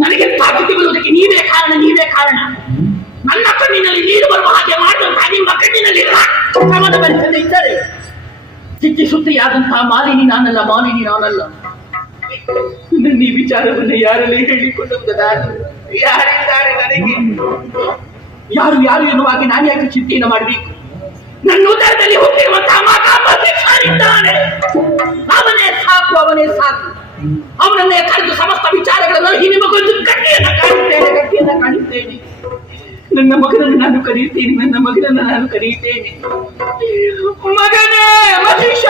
ನನಗೆ ಸಾಧ್ಯತೆ ಬರುವುದಕ್ಕೆ ನೀವೇ ಕಾರಣ, ನೀವೇ ಕಾರಣ. ನನ್ನ ಕಣ್ಣಿನಲ್ಲಿ ನೀರು ಬರುವ ಹಾಗೆ ಮಾಡುವಂತಹ ನಿಮ್ಮ ಕಣ್ಣಿನಲ್ಲಿ ಕ್ರಮದ ಬರಿಸದೇ ಇದ್ದರೆ ಚಿಕ್ಕಿ ಸುತ್ತಿಯಾದಂತಹ ಮಾಲಿನಿ ನಾನಲ್ಲ, ಮಾಲಿನಿ ನಾನಲ್ಲ. ನನ್ನ ಈ ವಿಚಾರವನ್ನು ಯಾರಲ್ಲಿ ಹೇಳಿಕೊಳ್ಳುವುದು ನಾನು? ಯಾರಿದ್ದಾರೆ ನನಗೆ? ಯಾರು ಯಾರು ಎನ್ನುವಾಗ ನಾನು ಯಾಕೆ ಚಿಂತೆಯನ್ನು ಮಾಡಬೇಕು? ನನ್ನ ಉದರದಲ್ಲಿ ಹುಟ್ಟಿರುವಂತಹ ಮಹಾಕಾಮಿದ್ದಾನೆ, ಅವನೇ ಸಾಕು, ಅವನೇ ಸಾಕು. ಅವನನ್ನೇ ಕರೆದು ಸಮಸ್ತ ವಿಚಾರಗಳನ್ನು ನಿಮಗೊಂದು ಗಟ್ಟಿಯನ್ನು ಕಾಣುತ್ತೇನೆ, ಗಟ್ಟಿಯನ್ನು ಕಾಣುತ್ತೇನೆ. ನನ್ನ ಮಗನನ್ನು ನಾನು ಕರೆಯುತ್ತೇನೆ, ನನ್ನ ಮಗನನ್ನು ನಾನು ಕರೆಯುತ್ತೇನೆ. ಮಗನೇ ವಶಿಷ್ಠ,